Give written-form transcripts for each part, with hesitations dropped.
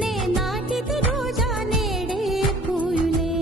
నే నాటితి రోజా నేడే పూయులే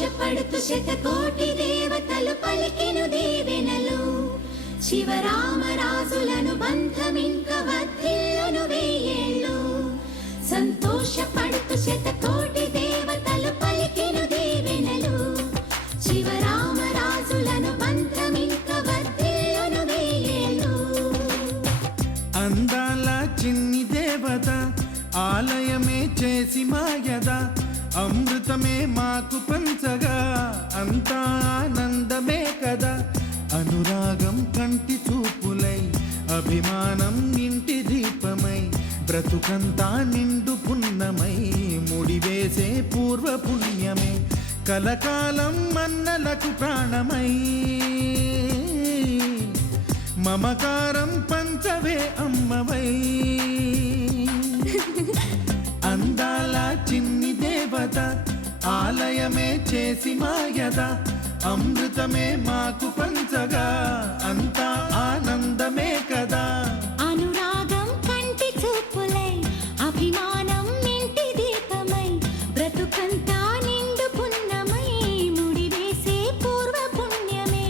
సంతోషపడుతూ శతకోటి దేవతలు పలికెను దీవెనలు శివరామరాజులను బంధమింక వర్ధిల్లును వెయ్యేళ్ళు సంతోషపడుతూ శతకోటి దేవతలు పలికెను దీవెనలు శివరామరాజులను బంధమింక వర్ధిల్లును వెయ్యేళ్ళు అందాల చిన్ని దేవత ఆలయమే చేసి మాయద అమృతమే మాకు పంచగా అంతా ఆనందమే కదా అనురాగం కంటి చూపులై అభిమానం ఇంటి దీపమై బ్రతుకంతా నిండు పున్నమై ముడివేసే పూర్వ పుణ్యమే కలకాలం మన్నలకు ప్రాణమై మమకారం పంచవే అమ్మవై అందాల చిన్ని దేవత ఆలయమే చేసి మాయద అమృతమే మాకు పంచగా అంతా ఆనందమే కదా అనురాగం కంటి చూపులై అభిమానం ఇంటి దీపమై బ్రతుకంతా నిండు పున్నమై ముడివేసే పూర్వ పుణ్యమే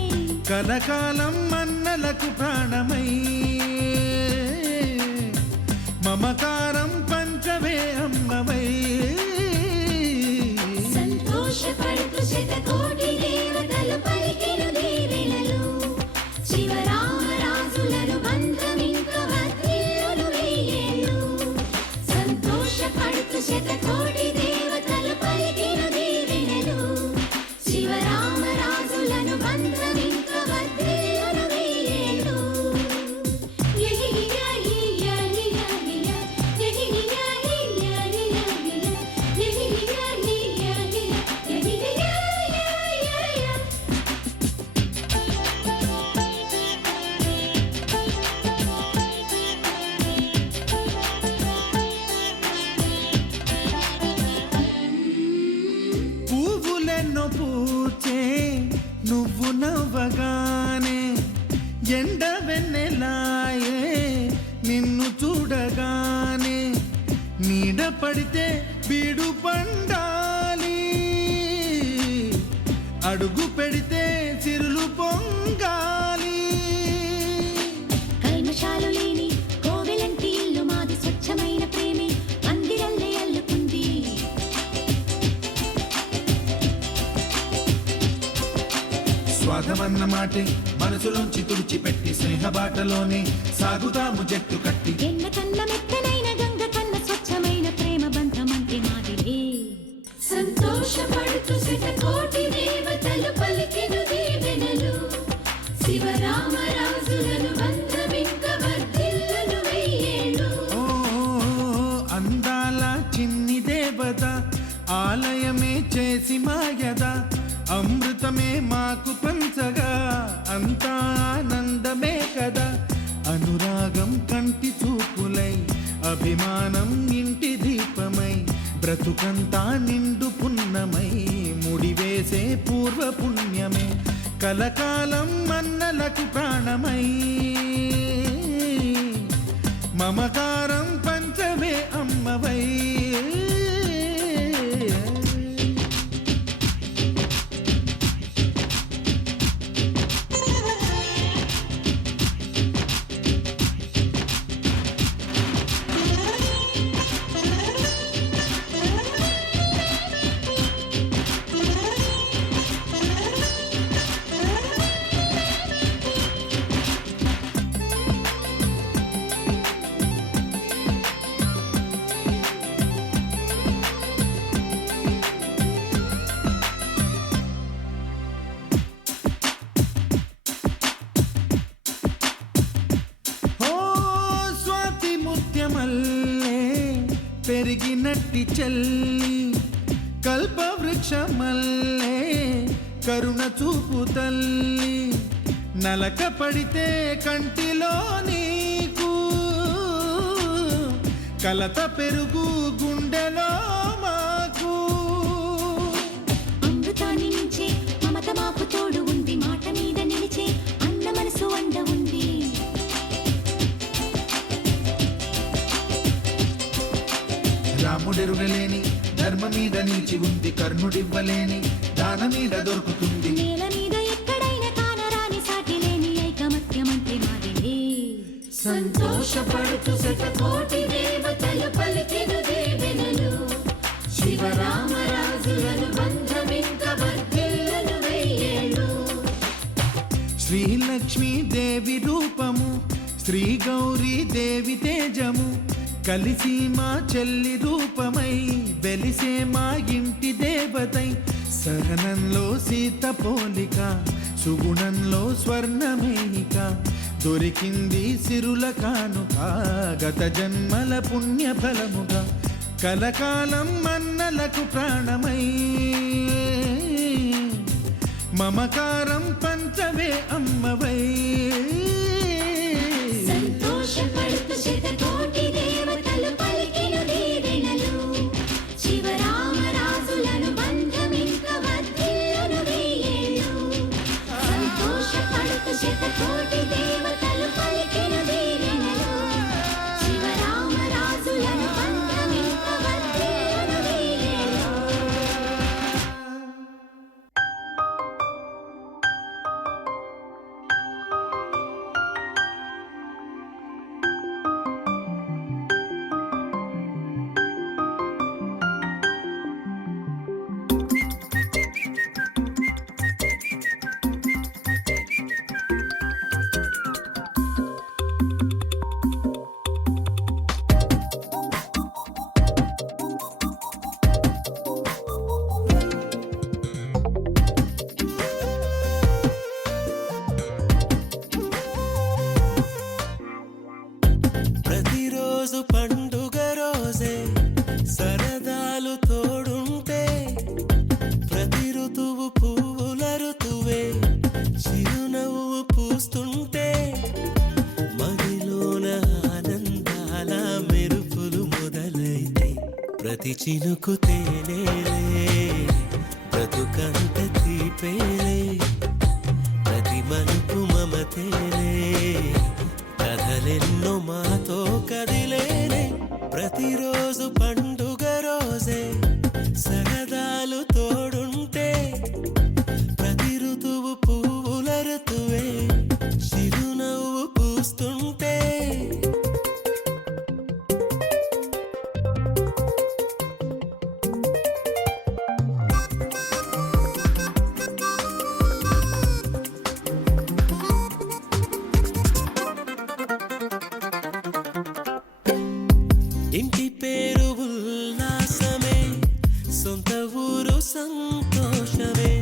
కలకాలం మన్నలకు ప్రాణమై మమకారం పంచవే అమ్మవై సంతోషపడుతూ శతకోటి దేవతలు పలికెను దీవెనలు శివరామరాజులను బంధమింక వర్ధిల్లును వెయ్యేళ్ళు సంతోషపడుతూ శతకోటి దేవతలు పలికెను దీవెనలు శివరామరాజులను బంధమింక వర్ధిల్లును వెయ్యేళ్ళు పువ్వులెన్నో పూచే నువ్వు నవ్వగానే ఎండ వెన్నెలాయే నిన్ను చూడగానే నీడ పడితే బీడు పండాలి అడుగు పెడితే చిరులు పొంగాలి కల్మషాలు లేని కోవెలంటి ఇల్లు మాది స్వచ్ఛమైన ప్రేమే అందిరల్లే అల్లుకుంది స్వాగమన్న మాటే మనసులోంచి తుడిచిపెట్టి స్నేహబాటలోనే సాగుతాము జట్టు కట్టి ఎన్న కన్న మెత్తనైన గంగ కన్న స్వచ్ఛమైన ప్రేమ బంధమంటే మాదిలే సంతోషపడుతూ శతకోటి దేవతలు పలికెను దీవెనలు శివరామరాజులను బంధమింక వర్ధిల్లును వెయ్యేళ్ళు ఓ అందాల చిన్ని దేవత ఆలయమే చేసి మాయద అమృతమే మాకు పంచగా అంతా ఆనందమే కదా అనురాగం కంటి చూపులై అభిమానం ఇంటి దీపమై బ్రతుకంతా నిండు పున్నమై ముడివేసే పూర్వ పుణ్యమే కలకాలం మన్నలకు ప్రాణమై మమకారం పంచవే అమ్మవై పెరిగినట్టి చెల్లి కల్పవృక్షమల్లే కరుణ చూపు తల్లి నలక పడితే కంటిలో నీకు కలత పెరుగు గుండెలో మాకు అమృతాన్ని మించే మమత మాకు తోడు ఉంది మాట మీద నిలిచే అన్న మనసు అండ ఉంది రాముడెరుగలేని ధర్మ మీద నిలిచి ఉంది కర్ణుడివ్వలేని దాన మీద దొరుకుతుంది. నేల మీద ఎక్కడైనా కానరాని సాటి లేని ఐకమత్యమంటే మాదిలే. సంతోషపడుతూ శతకోటి దేవతలు పలికెను దీవెనలు, శివరామరాజులను బంధమింక వర్ధిల్లును వెయ్యేళ్ళు. శ్రీలక్ష్మీ దేవి రూపము, శ్రీ గౌరీ దేవి తేజము, కలిసి మా చెల్లి రూపమై వెలిసే మా ఇంటి దేవతై. సహనంలో సీత పోలిక, సుగుణంలో స్వర్ణమేనిక, దొరికింది సిరుల కానుక గత జన్మల పుణ్య ఫలముగా. కలకాలం మన్నలకు ప్రాణమై మమకారం పంచవే అమ్మవై. సంతోషపడుతూ శతకోటి దేవతలు పలికెను దీవెనలు, శివరామరాజులను బంధమింక వర్ధిల్లును వెయ్యేళ్ళు. సంతోషపడుతూ శతకోటి దేవతలు పలికెను దీవెనలు, శివరామరాజులను బంధమింక వర్ధిల్లును వెయ్యేళ్ళు. ప్రతిరోజు పండుగ రోజే సరదాలు తోడుంటే, ప్రతి ఋతువు పువ్వుల ఋతువే చిరునవ్వు పూస్తుంటే, మదిలోన ఆనందాల మెరుపులు మొదలైతే, ప్రతి చినుకు తేనేలే బ్రతుకంత తీపేలే, ప్రతి మలుపు మమతేలే కథలెన్నో మాతో కదిలేనే. ప్రతిరోజు పండుగ రోజే సరదాలు తోడుంటే, ప్రతి ఋతువు పువ్వుల ఋతువే చిరునవ్వు పూస్తుంటే. ఇంటి పేరు ఉల్లాసమే, సొంత ఊరు సంతోషమే,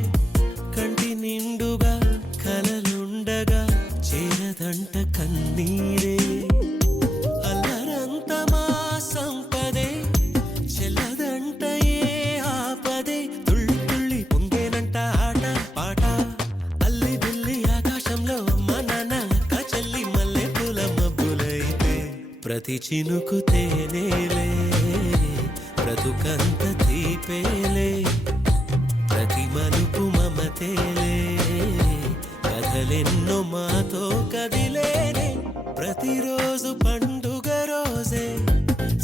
కంటి నిండుగా కలలుండగా చేరదంట కన్నీరే. అల్లరంత మా సంపదే చెల్లదంట ఏ ఆపదే, తుళ్ళి తుళ్ళి పొంగేనంట ఆట పాట. అల్లి బిల్లి ఆకాశంలో అమ్మ నాన్న అక్క చెల్లి మల్లె పూల మబ్బులైతే, ప్రతి చినుకు తేనేలే బ్రతుకంత తీపేలే, ప్రతి మలుపు మమతేలే కథలెన్నో మాతో కదిలేనే. ప్రతిరోజు పండుగ రోజే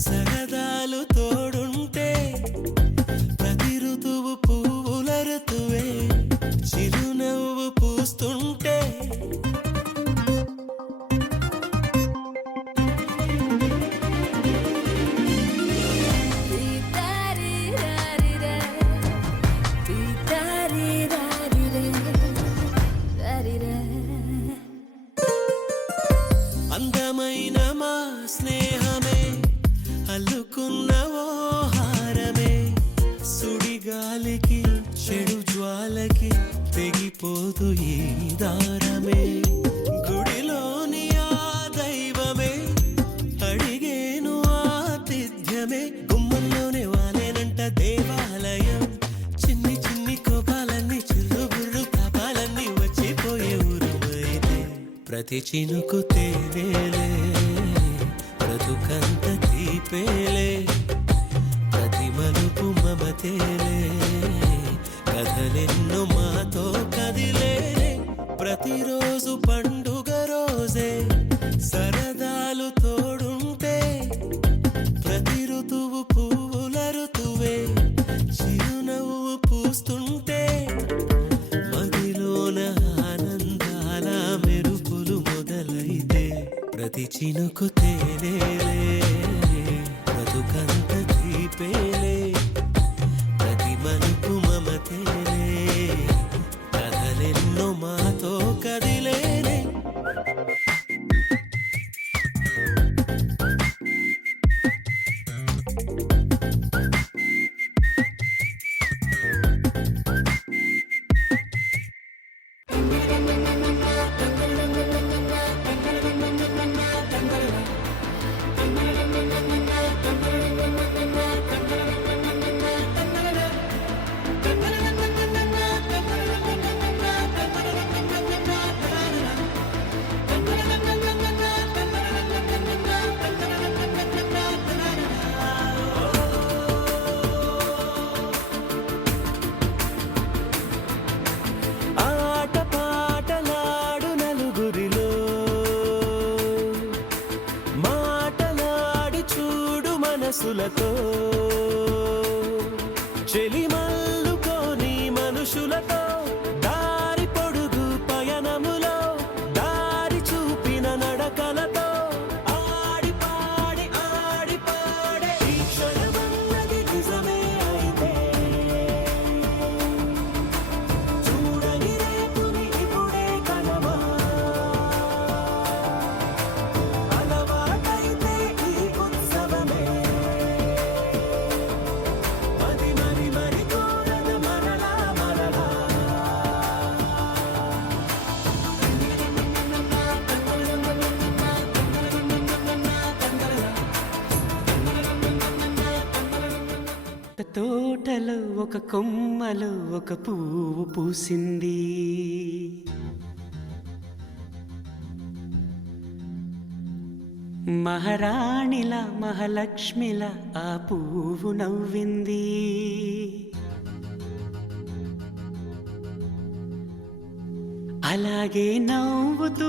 సరదాలు తోడుంటే, ప్రతి ఋతువు పువ్వుల ఋతువే చిరునవ్వు పూస్తుంటే. అందమైన మా స్నేహమే అల్లుకున్న ఓ హారమే, సుడిగాలికి చెడు జ్వాలకి తెగిపోదు ఈ దారమే. గుడిలోని ఆ దైవమే అడిగేను ఆతిథ్యమే, గుమ్మంలోనే వాలేనంట దేవాలయం. చిన్ని చిన్ని కోపాలన్నీ చిర్రు బుర్రు తాపాలన్నీ వచ్చిపోయే ఊరుమైతే, ప్రతి చినుకు తేనేలే బ్రతుకంత తీపేలే, ప్రతి మలుపు మమతేలే కథలెన్నో మాతో కదిలేనే. ప్రతిరోజు పండుగ రోజే సరదాలు తోడుంటే, ప్రతి ఋతువు పువ్వుల ఋతువే ప్రతి చినుకు తేనేలే బ్రతుకంత తీపేలే ప్రతి మలుపు మమతేలే కథలెన్నో మాతో కదిలేనే ఆట పాటలాడు నలుగురిలో మాటలాడి చూడు మనసులతో చెలిమల్లుకోని మనుషులతో దారి పొడుగు పయనములో దారి చూపిన నడకలతో ఆడి పాడి ఈ క్షణమన్నది నిజమే అయితే చూడని రేపుని ఇప్పుడే కనవా అలవాటైతే ఈ ఉత్సవమే మరి కోరద మరలా మరలా ఒక తోటలో ఒక కొమ్మలో ఒక పువ్వు పూసింది మహారాణిలా మహాలక్ష్మిలా ఆ పువ్వు నవ్వింది అలాగే నవ్వుతూ